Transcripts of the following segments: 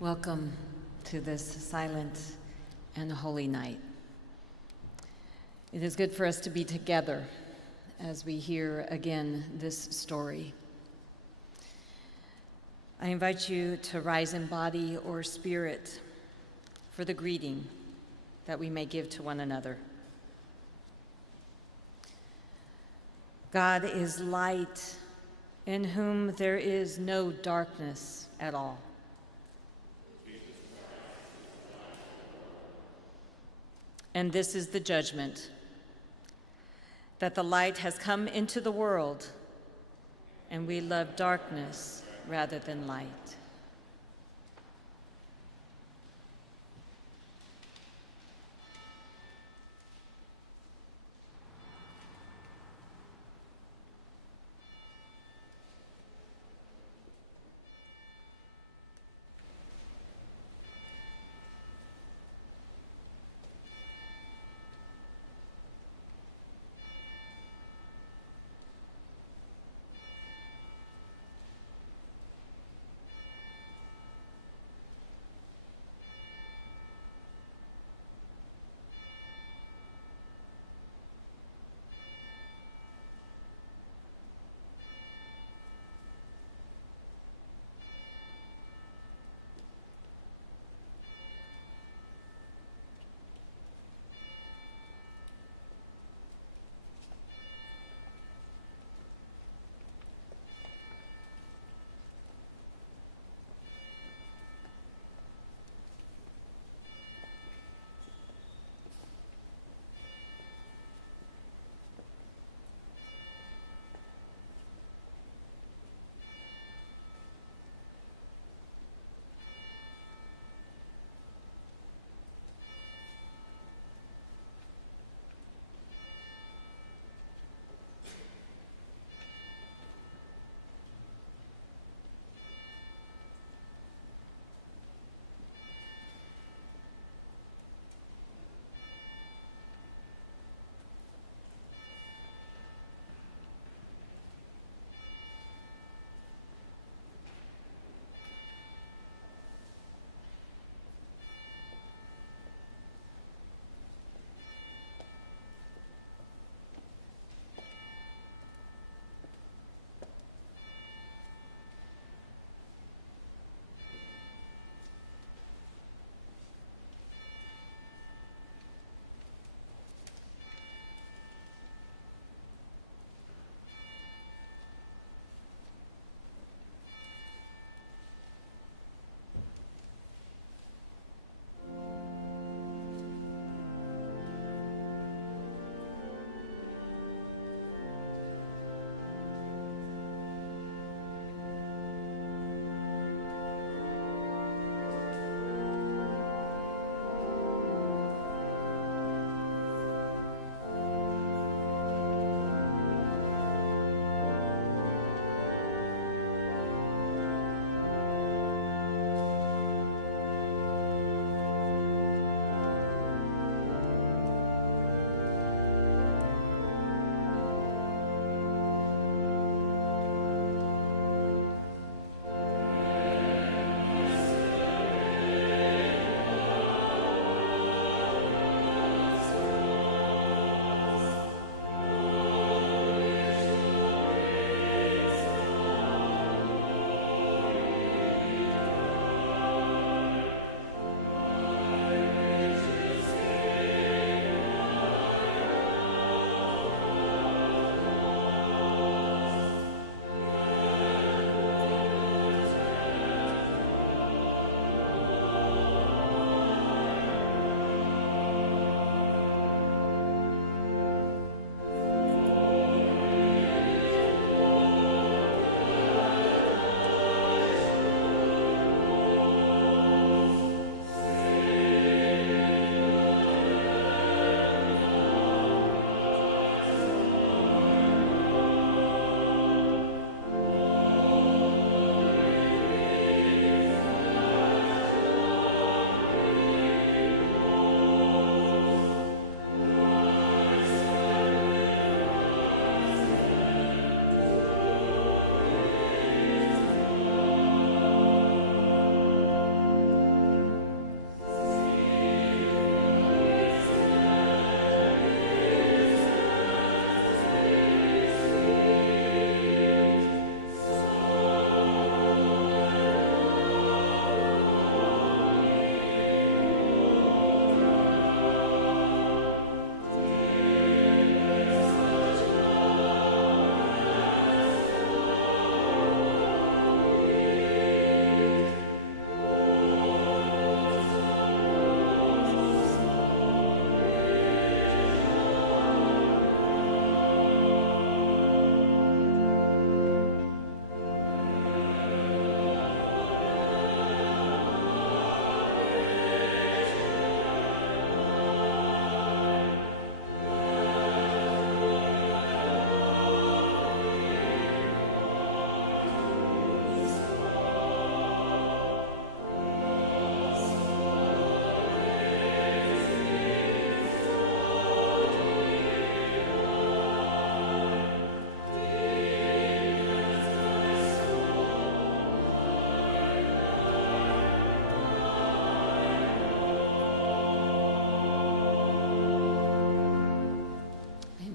Welcome to this silent and holy night. It is good for us to be together as we hear again this story. I invite you to rise in body or spirit for the greeting that we may give to one another. God is light, in whom there is no darkness at all. And this is the judgment, that the light has come into the world, and we love darkness rather than light.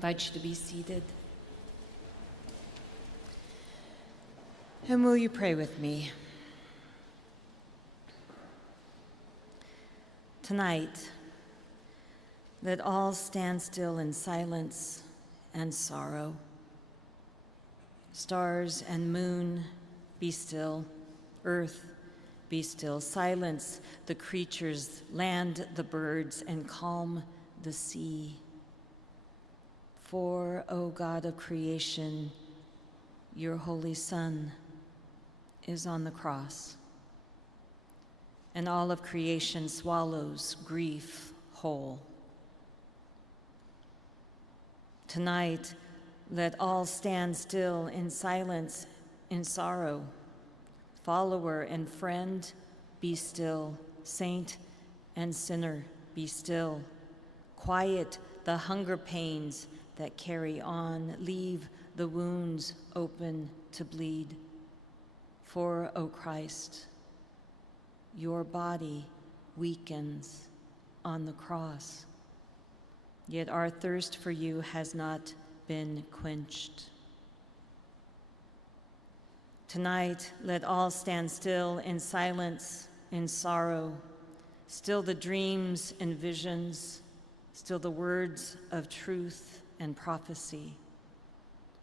invite you to be seated. And will you pray with me? Tonight, let all stand still in silence and sorrow. Stars and moon, be still. Earth, be still. Silence the creatures, land the birds, and calm the sea. For, O God of creation, your holy Son is on the cross, and all of creation swallows grief whole. Tonight, let all stand still in silence, in sorrow. Follower and friend, be still. Saint and sinner, be still. Quiet the hunger pains that carry on. Leave the wounds open to bleed. For, O Christ, your body weakens on the cross, yet our thirst for you has not been quenched. Tonight, let all stand still in silence, in sorrow, still the dreams and visions, still the words of truth and prophecy.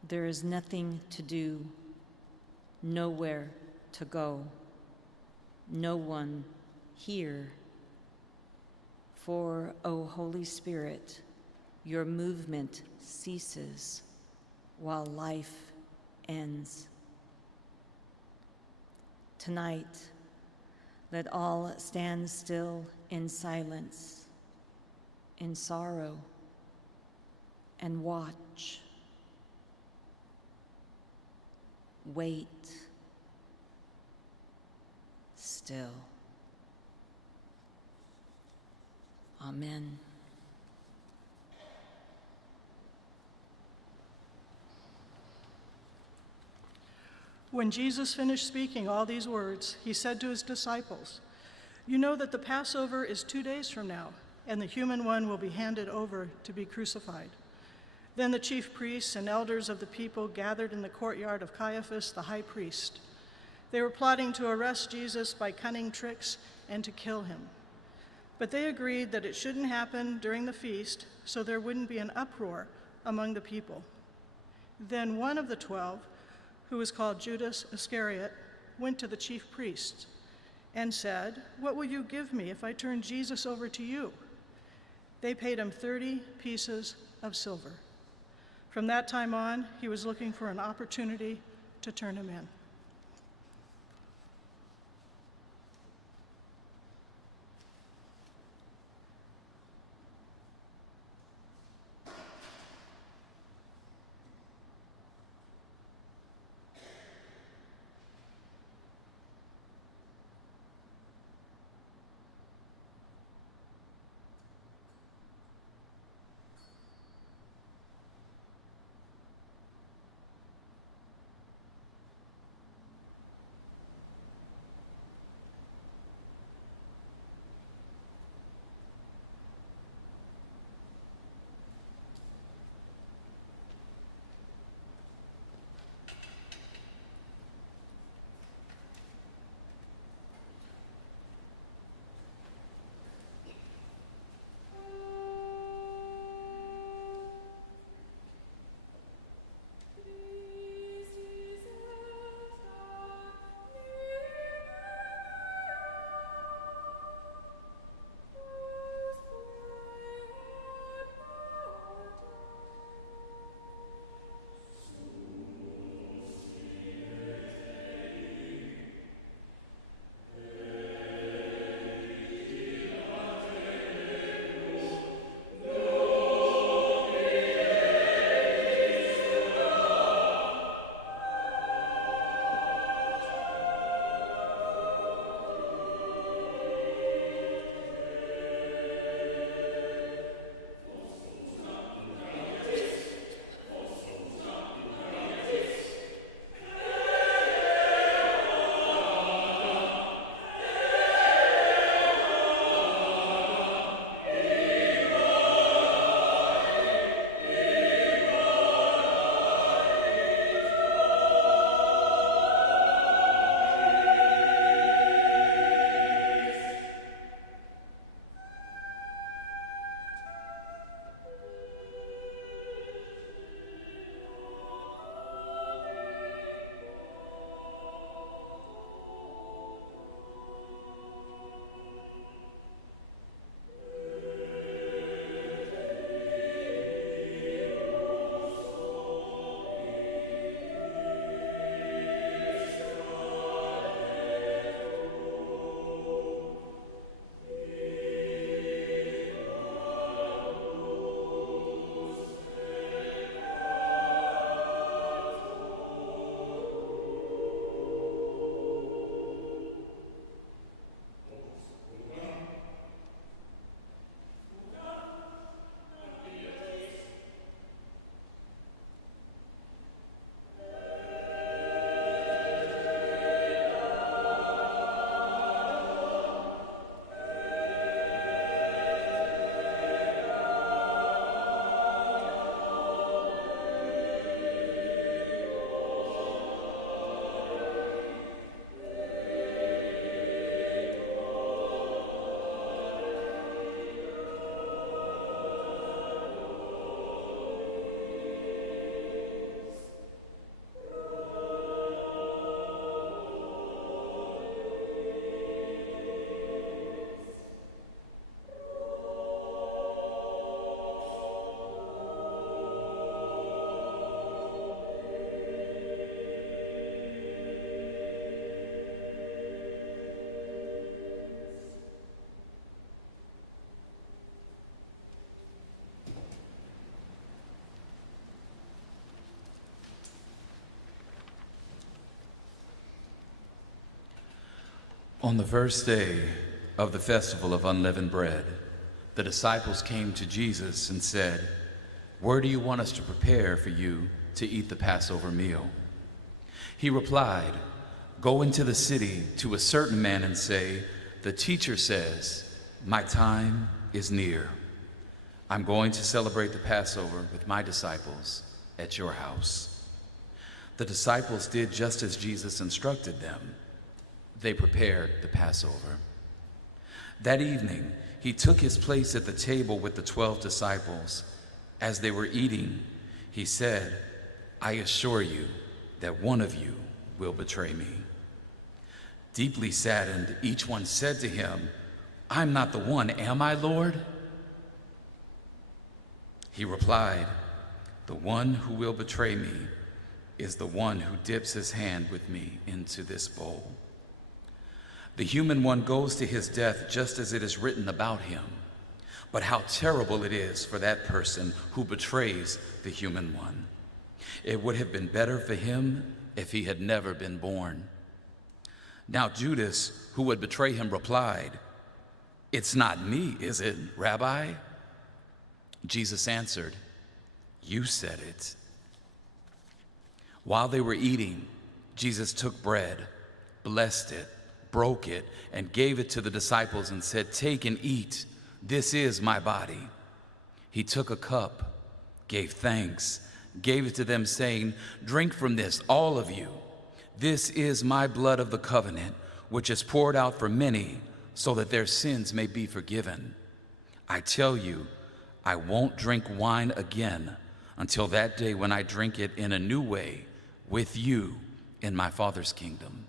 There is nothing to do, nowhere to go, no one here. For, O Holy Spirit, your movement ceases while life ends. Tonight, let all stand still in silence, in sorrow, and watch. Wait still. Amen. When Jesus finished speaking all these words, he said to his disciples, "You know that the Passover is 2 days from now, and the human one will be handed over to be crucified." Then the chief priests and elders of the people gathered in the courtyard of Caiaphas, the high priest. They were plotting to arrest Jesus by cunning tricks and to kill him. But they agreed that it shouldn't happen during the feast, so there wouldn't be an uproar among the people. Then one of the 12, who was called Judas Iscariot, went to the chief priests and said, "What will you give me if I turn Jesus over to you?" They paid him 30 pieces of silver. From that time on, he was looking for an opportunity to turn him in. On the first day of the festival of unleavened bread, the disciples came to Jesus and said, "Where do you want us to prepare for you to eat the Passover meal?" He replied, "Go into the city to a certain man and say, 'The teacher says, my time is near. I'm going to celebrate the Passover with my disciples at your house.'" The disciples did just as Jesus instructed them. They prepared the Passover. That evening, he took his place at the table with the 12 disciples. As they were eating, he said, "I assure you that one of you will betray me." Deeply saddened, each one said to him, "I'm not the one, am I, Lord?" He replied, "The one who will betray me is the one who dips his hand with me into this bowl. The human one goes to his death just as it is written about him. But how terrible it is for that person who betrays the human one. It would have been better for him if he had never been born." Now Judas, who would betray him, replied, "It's not me, is it, Rabbi?" Jesus answered, "You said it." While they were eating, Jesus took bread, blessed it, broke it, and gave it to the disciples and said, "Take and eat. This is my body." He took a cup, gave thanks, gave it to them, saying, "Drink from this, all of you. This is my blood of the covenant, which is poured out for many, so that their sins may be forgiven. I tell you, I won't drink wine again until that day when I drink it in a new way with you in my Father's kingdom."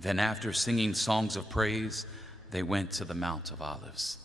Then after singing songs of praise, they went to the Mount of Olives.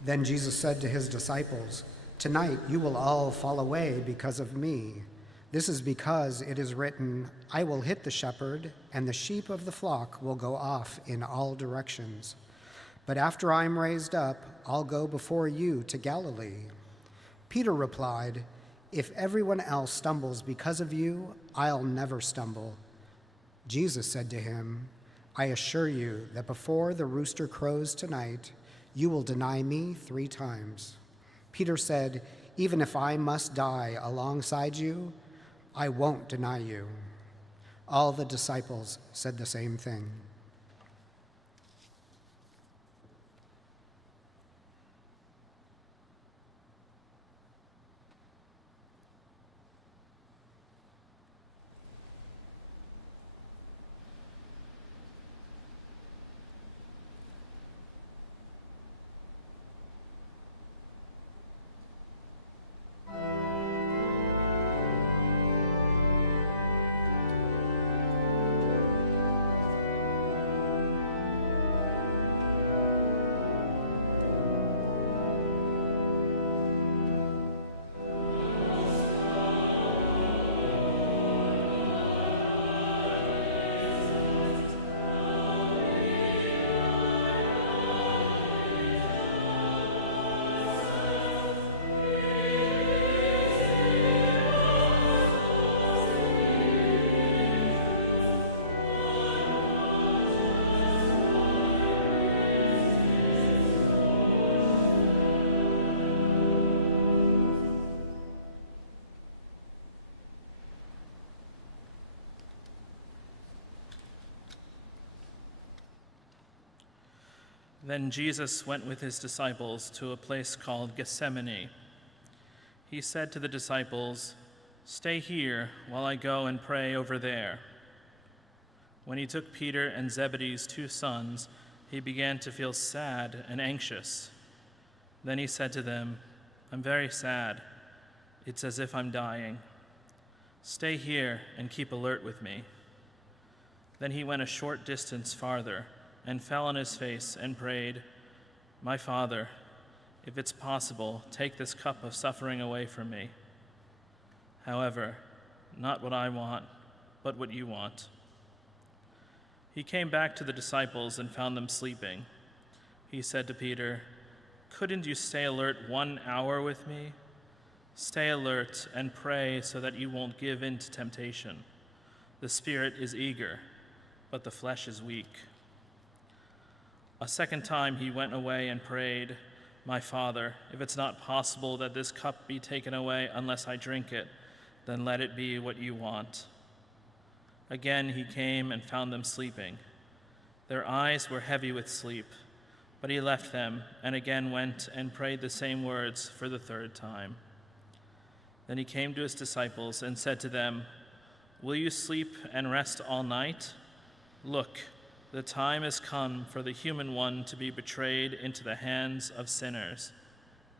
Then Jesus said to his disciples, "Tonight you will all fall away because of me. This is because it is written, 'I will hit the shepherd, and the sheep of the flock will go off in all directions.' But after I am raised up, I'll go before you to Galilee." Peter replied, "If everyone else stumbles because of you, I'll never stumble." Jesus said to him, "I assure you that before the rooster crows tonight, you will deny me 3 times. Peter said, "Even if I must die alongside you, I won't deny you." All the disciples said the same thing. Then Jesus went with his disciples to a place called Gethsemane. He said to the disciples, "Stay here while I go and pray over there." When he took Peter and Zebedee's 2 sons, he began to feel sad and anxious. Then he said to them, "I'm very sad. It's as if I'm dying. Stay here and keep alert with me." Then he went a short distance farther and fell on his face and prayed, "My Father, if it's possible, take this cup of suffering away from me. However, not what I want, but what you want." He came back to the disciples and found them sleeping. He said to Peter, "Couldn't you stay alert 1 hour with me? Stay alert and pray so that you won't give in to temptation. The spirit is eager, but the flesh is weak." A second time he went away and prayed, "My Father, if it's not possible that this cup be taken away unless I drink it, then let it be what you want." Again he came and found them sleeping. Their eyes were heavy with sleep, but he left them and again went and prayed the same words for the 3rd time. Then he came to his disciples and said to them, "Will you sleep and rest all night? Look, the time has come for the human one to be betrayed into the hands of sinners.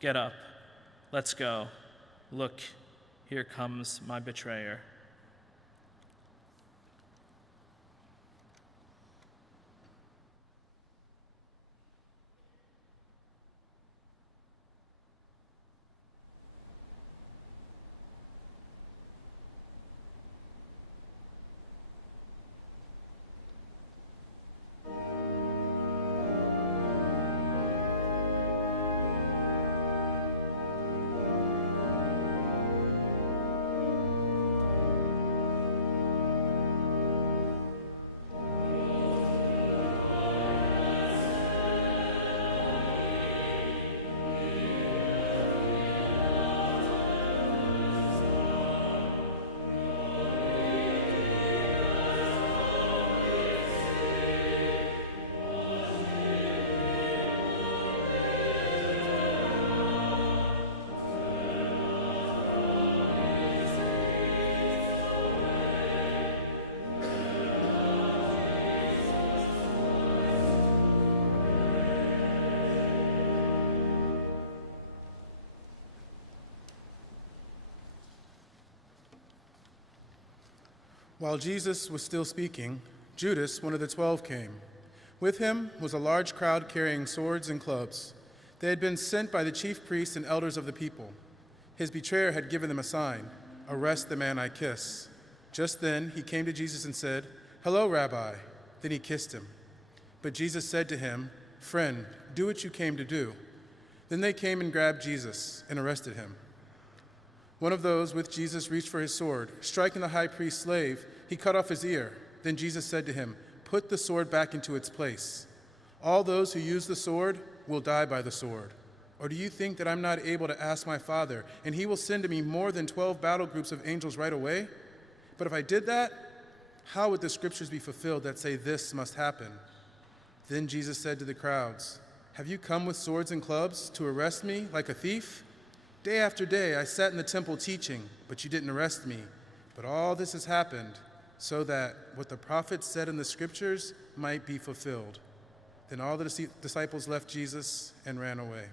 Get up, let's go. Look, here comes my betrayer." While Jesus was still speaking, Judas, one of the 12, came. With him was a large crowd carrying swords and clubs. They had been sent by the chief priests and elders of the people. His betrayer had given them a sign, "Arrest the man I kiss." Just then he came to Jesus and said, "Hello, Rabbi." Then he kissed him. But Jesus said to him, "Friend, do what you came to do." Then they came and grabbed Jesus and arrested him. One of those with Jesus reached for his sword. Striking the high priest's slave, he cut off his ear. Then Jesus said to him, "Put the sword back into its place. All those who use the sword will die by the sword. Or do you think that I'm not able to ask my Father, and he will send to me more than 12 battle groups of angels right away? But if I did that, how would the scriptures be fulfilled that say this must happen?" Then Jesus said to the crowds, "Have you come with swords and clubs to arrest me like a thief? Day after day I sat in the temple teaching, but you didn't arrest me. But all this has happened so that what the prophets said in the scriptures might be fulfilled." Then all the disciples left Jesus and ran away.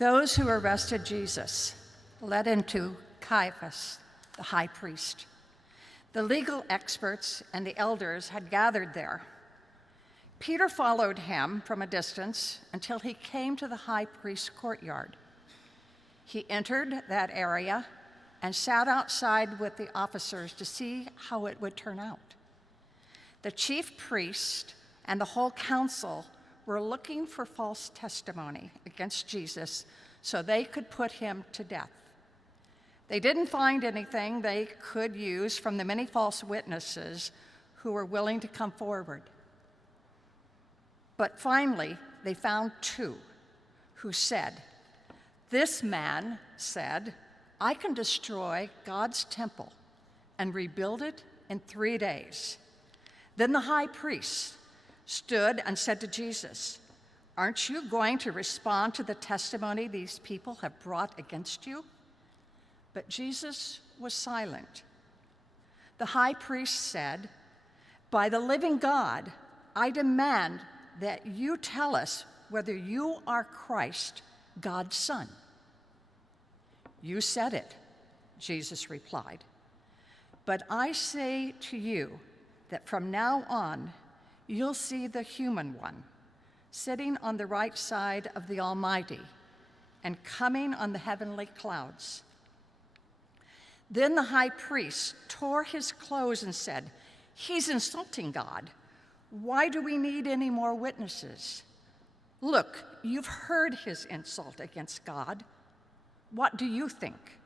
Those who arrested Jesus led him to Caiaphas, the high priest. The legal experts and the elders had gathered there. Peter followed him from a distance until he came to the high priest's courtyard. He entered that area and sat outside with the officers to see how it would turn out. The chief priest and the whole council were looking for false testimony against Jesus so they could put him to death. They didn't find anything they could use from the many false witnesses who were willing to come forward. But finally, they found two who said, "This man said, I can destroy God's temple and rebuild it in 3 days." Then the high priest stood and said to Jesus, "Aren't you going to respond to the testimony these people have brought against you?" But Jesus was silent. The high priest said, "By the living God, I demand that you tell us whether you are Christ, God's Son." "You said it," Jesus replied. "But I say to you that from now on, you'll see the human one sitting on the right side of the Almighty and coming on the heavenly clouds." Then the high priest tore his clothes and said, "He's insulting God. Why do we need any more witnesses? Look, you've heard his insult against God. What do you think?"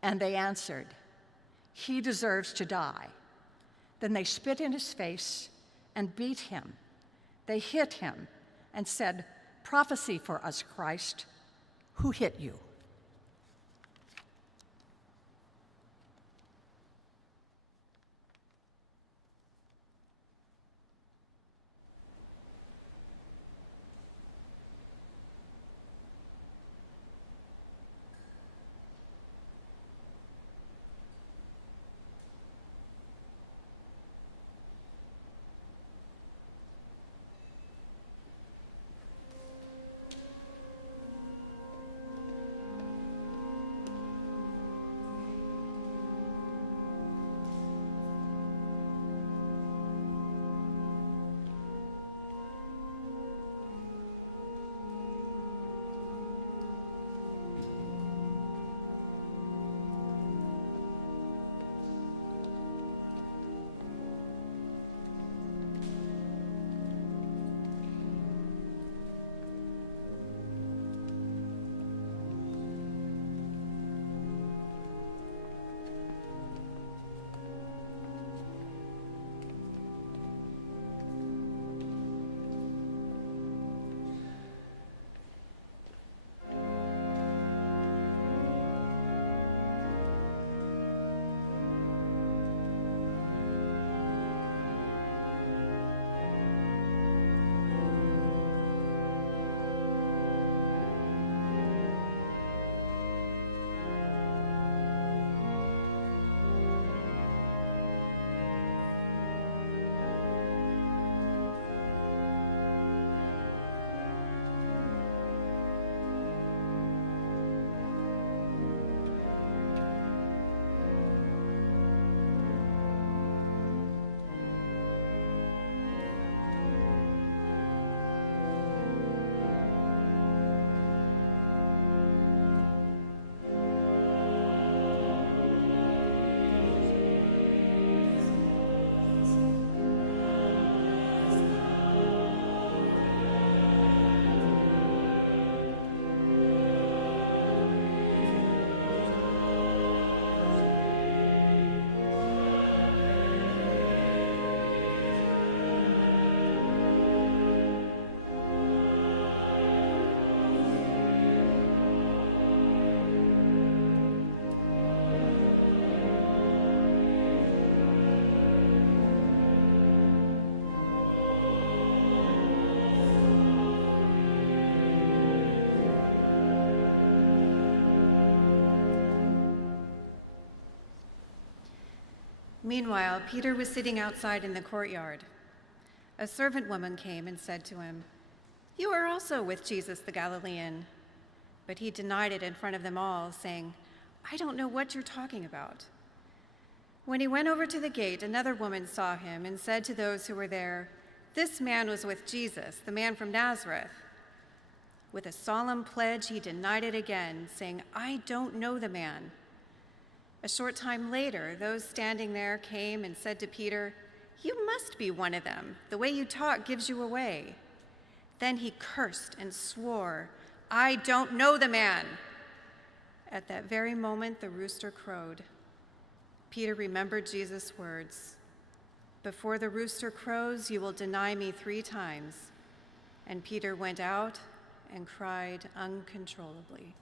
And they answered, "He deserves to die." Then they spit in his face and beat him. They hit him and said, "Prophesy for us, Christ. Who hit you?" Meanwhile, Peter was sitting outside in the courtyard. A servant woman came and said to him, "You are also with Jesus the Galilean." But he denied it in front of them all, saying, "I don't know what you're talking about." When he went over to the gate, another woman saw him and said to those who were there, "This man was with Jesus, the man from Nazareth." With a solemn pledge, he denied it again, saying, "I don't know the man." A short time later, those standing there came and said to Peter, "You must be one of them. The way you talk gives you away." Then he cursed and swore, "I don't know the man." At that very moment, the rooster crowed. Peter remembered Jesus' words, "Before the rooster crows, you will deny me 3 times." And Peter went out and cried uncontrollably.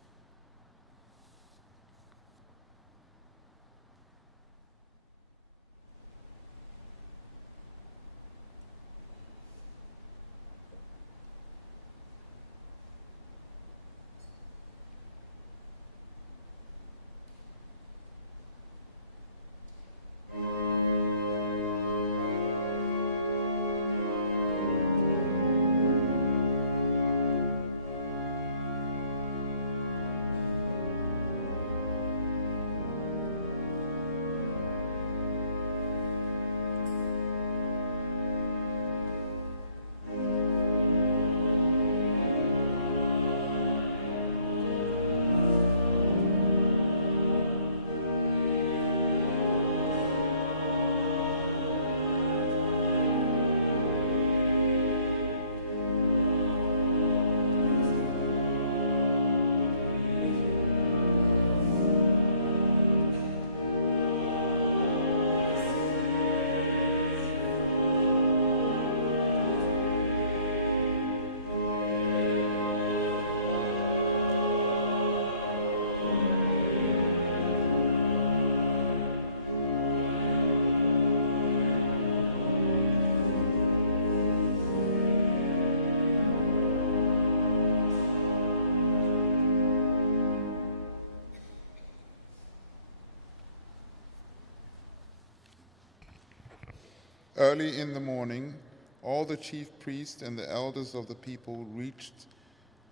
Early in the morning, all the chief priests and the elders of the people reached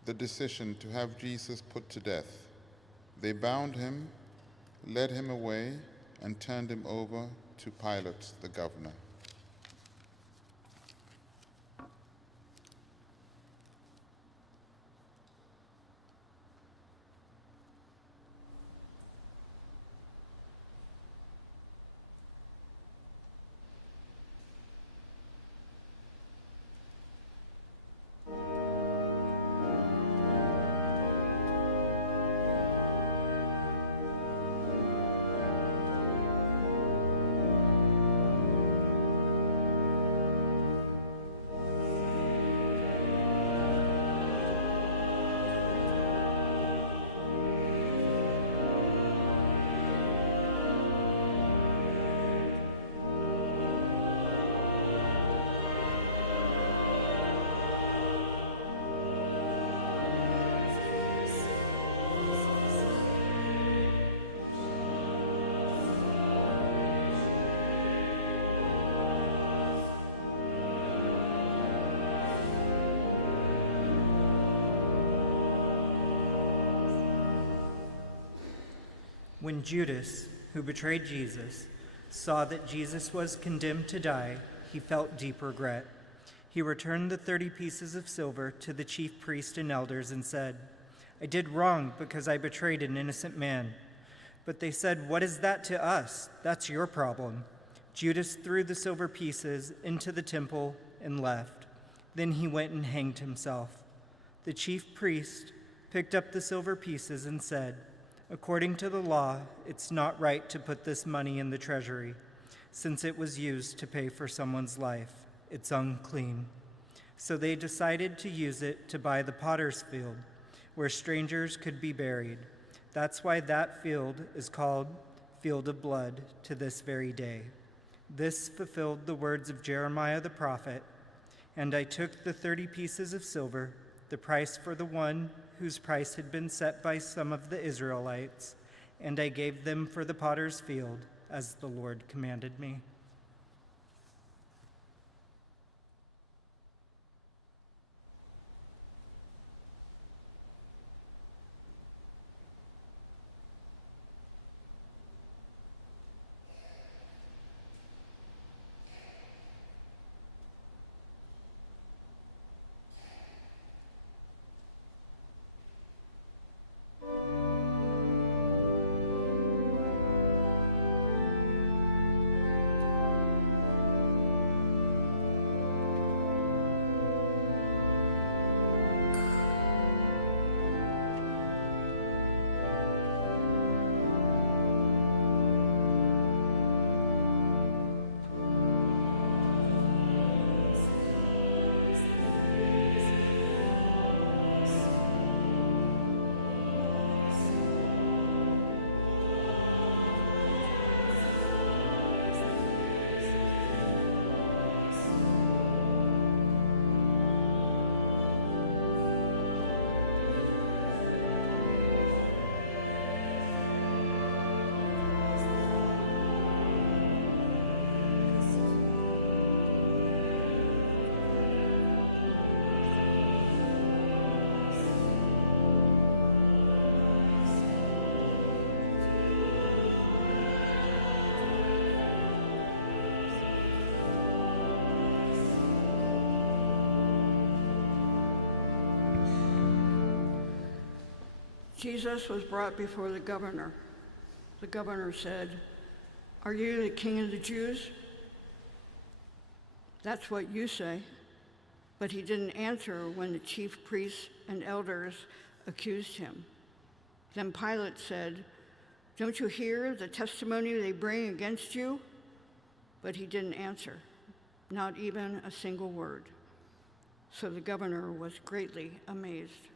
the decision to have Jesus put to death. They bound him, led him away, and turned him over to Pilate, the governor. When Judas, who betrayed Jesus, saw that Jesus was condemned to die, he felt deep regret. He returned the 30 pieces of silver to the chief priests and elders and said, "I did wrong because I betrayed an innocent man." But they said, "What is that to us? That's your problem." Judas threw the silver pieces into the temple and left. Then he went and hanged himself. The chief priest picked up the silver pieces and said, "According to the law, it's not right to put this money in the treasury, since it was used to pay for someone's life. It's unclean." So they decided to use it to buy the potter's field, where strangers could be buried. That's why that field is called Field of Blood to this very day. This fulfilled the words of Jeremiah the prophet, "And I took the 30 pieces of silver, the price for the one whose price had been set by some of the Israelites, and I gave them for the potter's field, as the Lord commanded me." Jesus was brought before the governor. The governor said, "Are you the king of the Jews?" "That's what you say." But he didn't answer when the chief priests and elders accused him. Then Pilate said, "Don't you hear the testimony they bring against you?" But he didn't answer, not even a single word. So the governor was greatly amazed.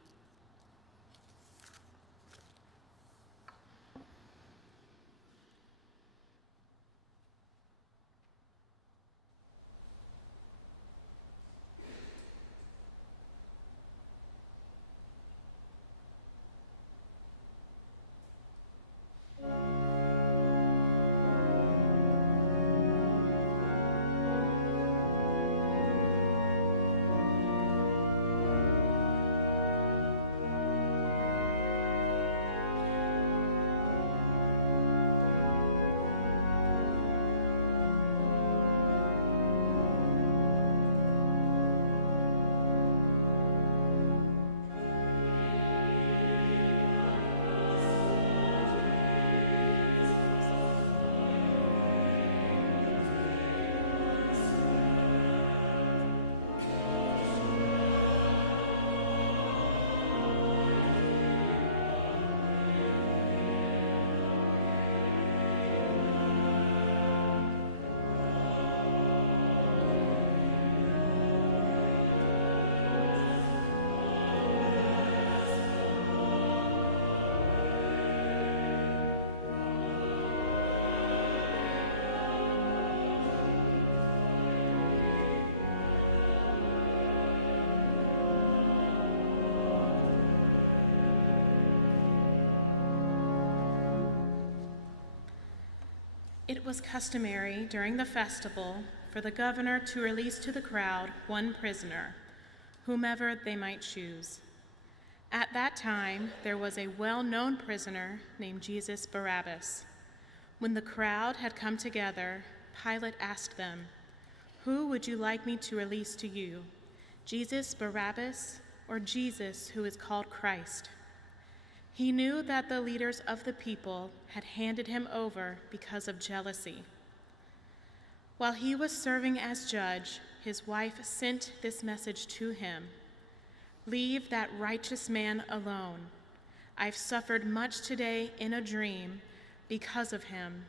It was customary during the festival for the governor to release to the crowd one prisoner, whomever they might choose. At that time, there was a well-known prisoner named Jesus Barabbas. When the crowd had come together, Pilate asked them, "Who would you like me to release to you, Jesus Barabbas or Jesus who is called Christ?" He knew that the leaders of the people had handed him over because of jealousy. While he was serving as judge, his wife sent this message to him: "Leave that righteous man alone. I've suffered much today in a dream because of him."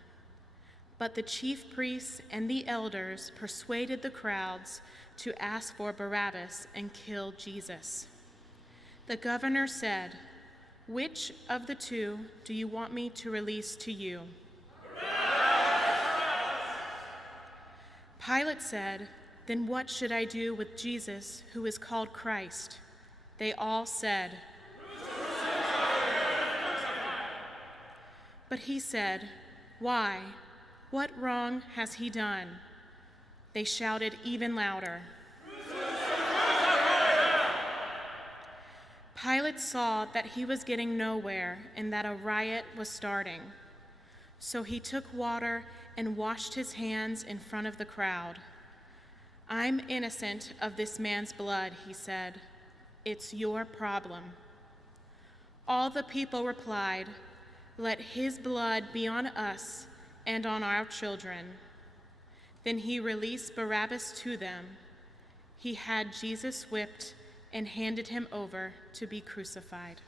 But the chief priests and the elders persuaded the crowds to ask for Barabbas and kill Jesus. The governor said, "Which of the two do you want me to release to you?" Pilate said, "Then what should I do with Jesus who is called Christ?" They all said, but he said, "Why? What wrong has he done?" They shouted even louder. Pilate saw that he was getting nowhere and that a riot was starting. So he took water and washed his hands in front of the crowd. "I'm innocent of this man's blood," he said. "It's your problem." All the people replied, "Let his blood be on us and on our children." Then he released Barabbas to them. He had Jesus whipped and handed him over to be crucified.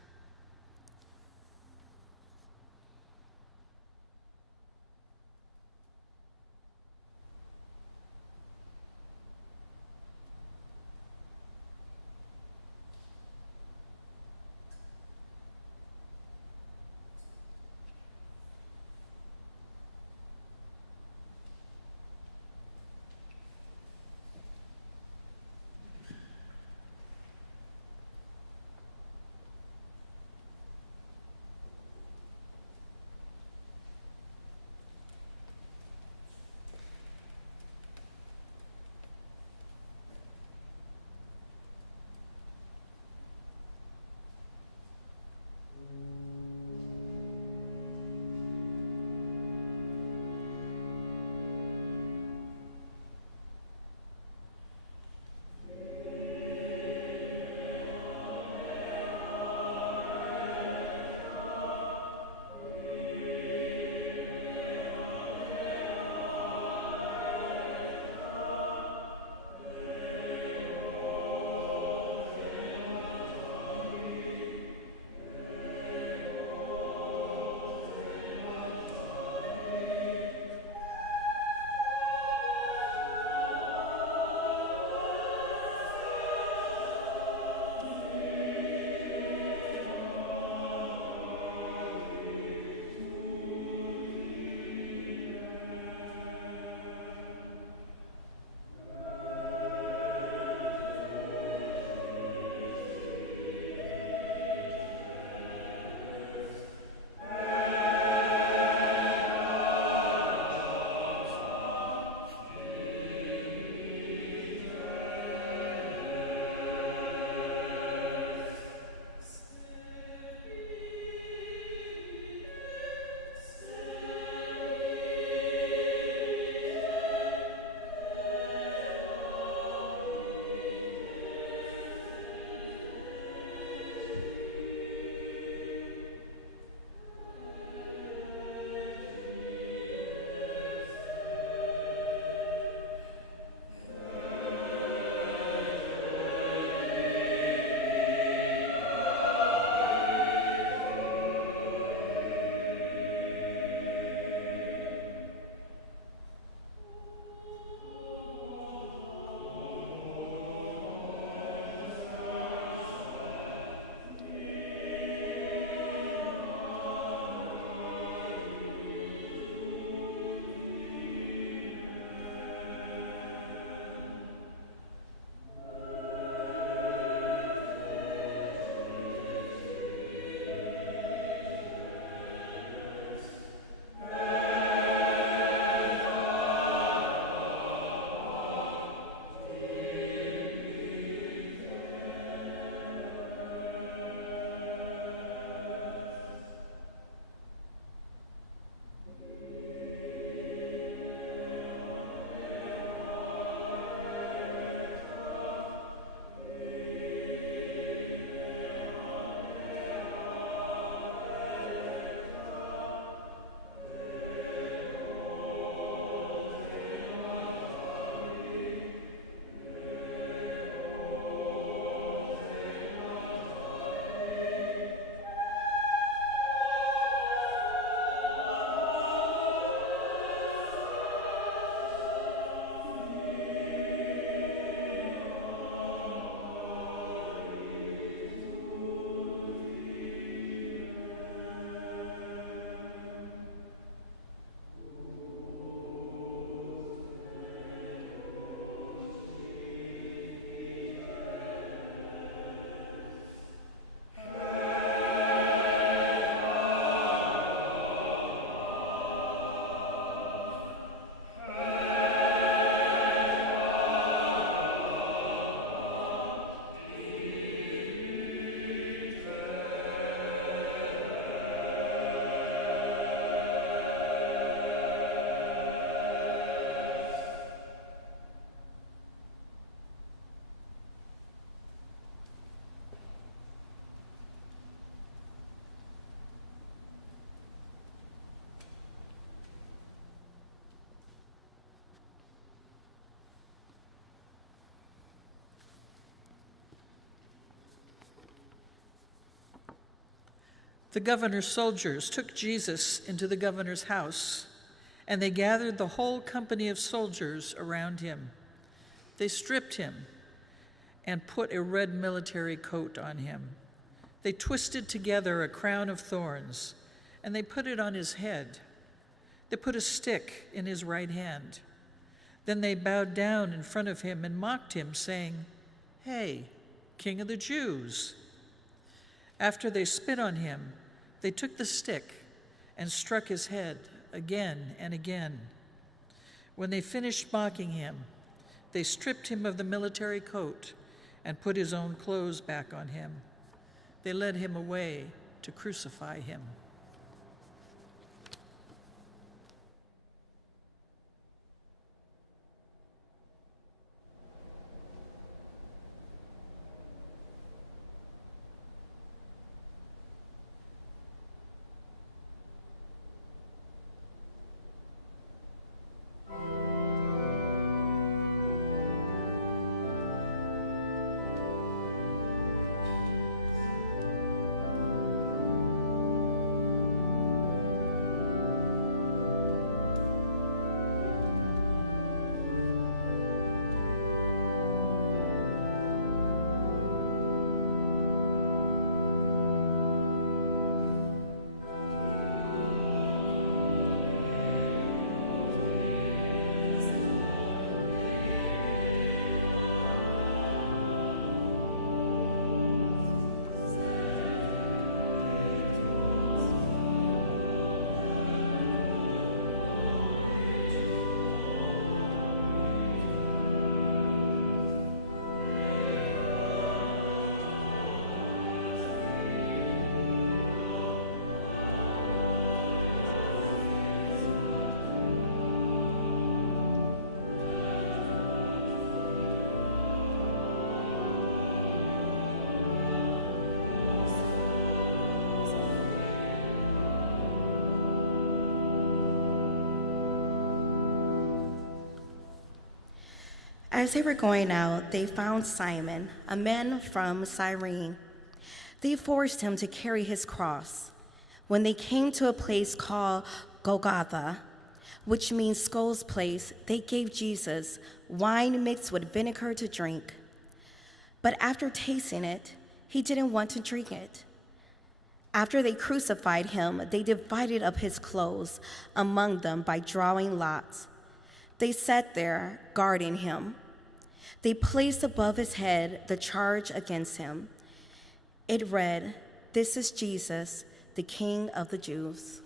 The governor's soldiers took Jesus into the governor's house, and they gathered the whole company of soldiers around him. They stripped him and put a red military coat on him. They twisted together a crown of thorns, and they put it on his head. They put a stick in his right hand. Then they bowed down in front of him and mocked him, saying, "Hey, King of the Jews." After they spit on him, they took the stick and struck his head again and again. When they finished mocking him, they stripped him of the military coat and put his own clothes back on him. They led him away to crucify him. As they were going out, they found Simon, a man from Cyrene. They forced him to carry his cross. When they came to a place called Golgotha, which means Skull's Place, they gave Jesus wine mixed with vinegar to drink. But after tasting it, he didn't want to drink it. After they crucified him, they divided up his clothes among them by drawing lots. They sat there guarding him. They placed above his head the charge against him. It read, "This is Jesus, the King of the Jews."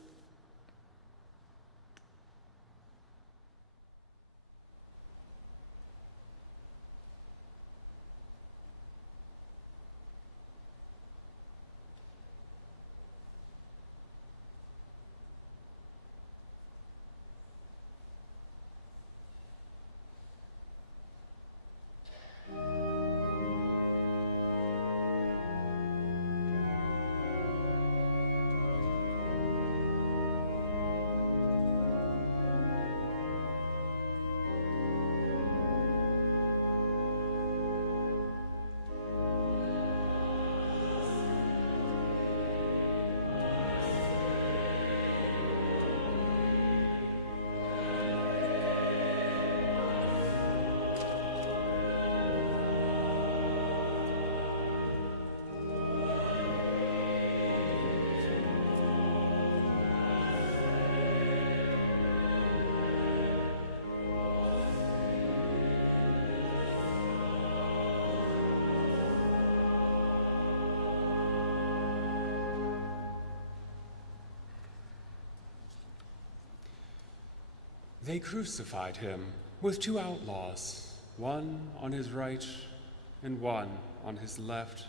They crucified him with two outlaws, one on his right and one on his left.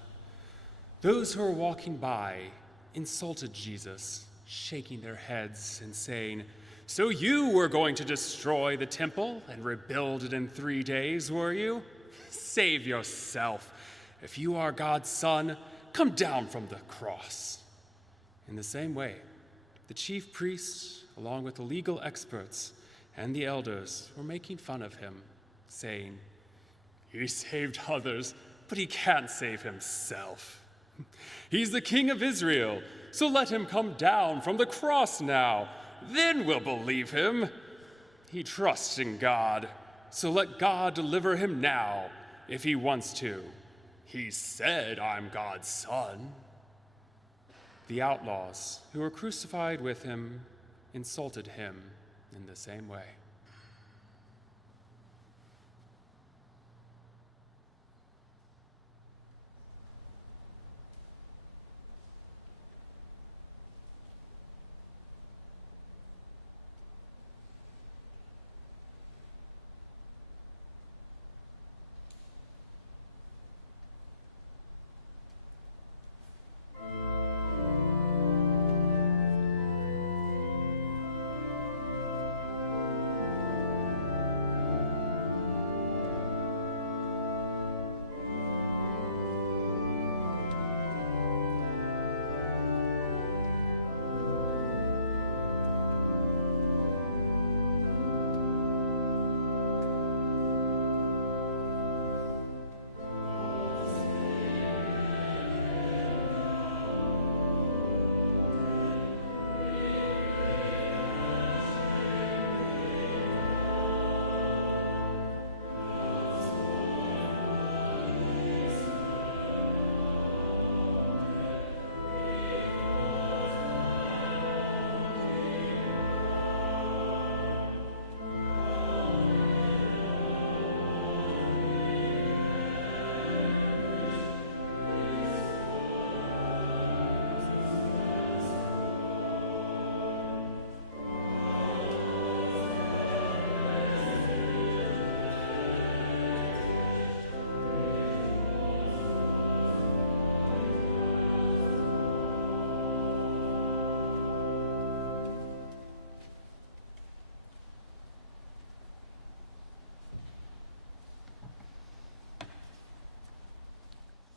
Those who were walking by insulted Jesus, shaking their heads and saying, "So you were going to destroy the temple and rebuild it in 3 days, were you? Save yourself. If you are God's son, come down from the cross." In the same way, the chief priests, along with the legal experts and the elders, were making fun of him, saying, "He saved others, but he can't save himself. He's the King of Israel, so let him come down from the cross now. Then we'll believe him. He trusts in God, so let God deliver him now if he wants to. He said, I'm God's son. The outlaws who were crucified with him insulted him in the same way.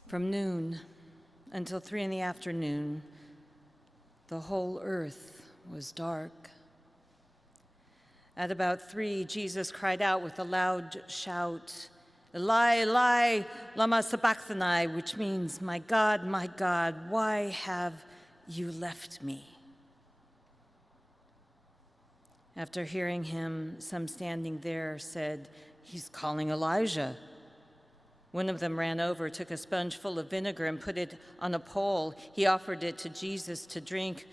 From noon until 3 in the afternoon, the whole earth was dark. At about 3, Jesus cried out with a loud shout, Eli, Eli, lama sabachthani, which means, my God, why have you left me? After hearing him, some standing there said, he's calling Elijah. One of them ran over, took a sponge full of vinegar and put it on a pole. He offered it to Jesus to drink,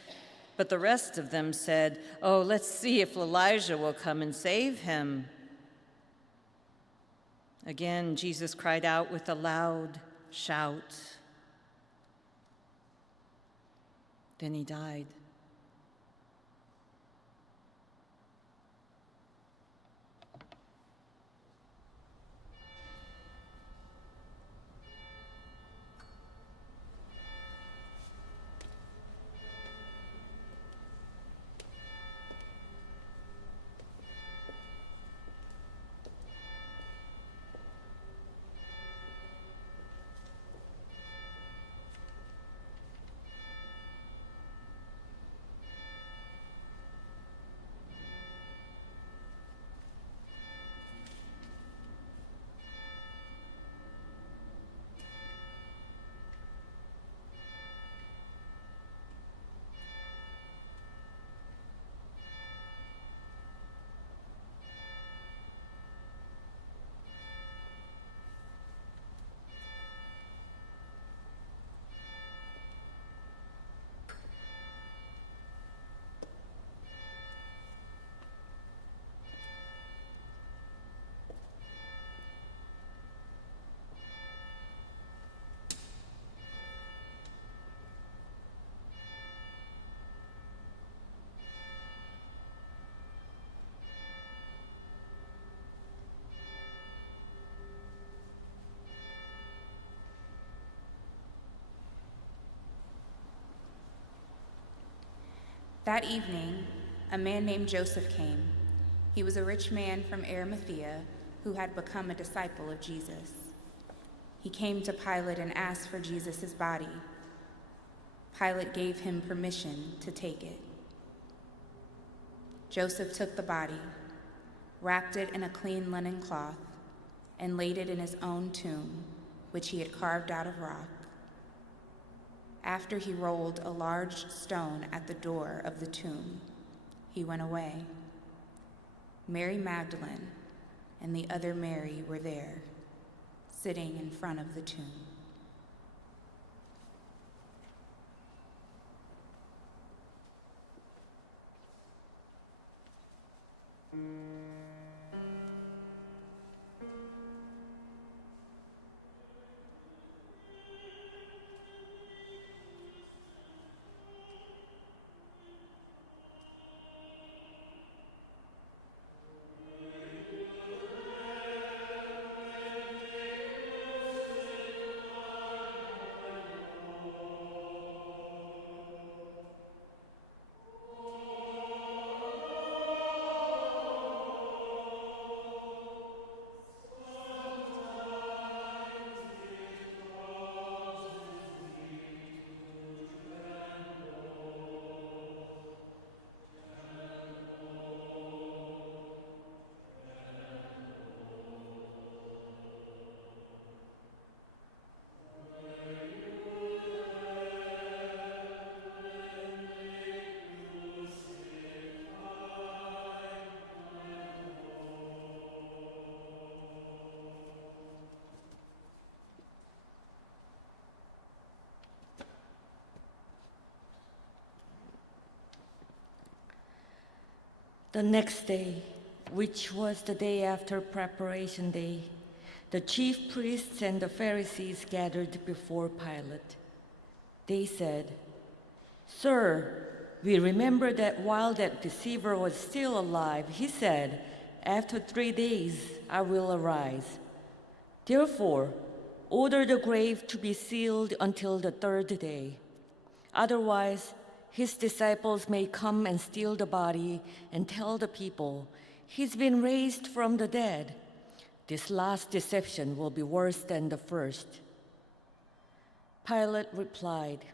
but the rest of them said, oh, let's see if Elijah will come and save him. Again, Jesus cried out with a loud shout. Then he died. That evening, a man named Joseph came. He was a rich man from Arimathea who had become a disciple of Jesus. He came to Pilate and asked for Jesus' body. Pilate gave him permission to take it. Joseph took the body, wrapped it in a clean linen cloth, and laid it in his own tomb, which he had carved out of rock. After he rolled a large stone at the door of the tomb, he went away. Mary Magdalene and the other Mary were there, sitting in front of the tomb. The next day, which was the day after Preparation Day, the chief priests and the Pharisees gathered before Pilate. They said, "Sir, we remember that while that deceiver was still alive, he said, 'After 3 days I will arise.' Therefore, order the grave to be sealed until the 3rd day. Otherwise, his disciples may come and steal the body and tell the people, 'He's been raised from the dead.' This last deception will be worse than the first." Pilate replied,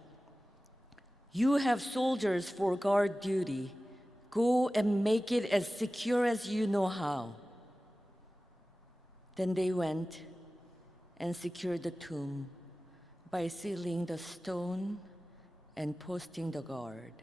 "You have soldiers for guard duty. Go and make it as secure as you know how." Then they went and secured the tomb by sealing the stone and posting the guard.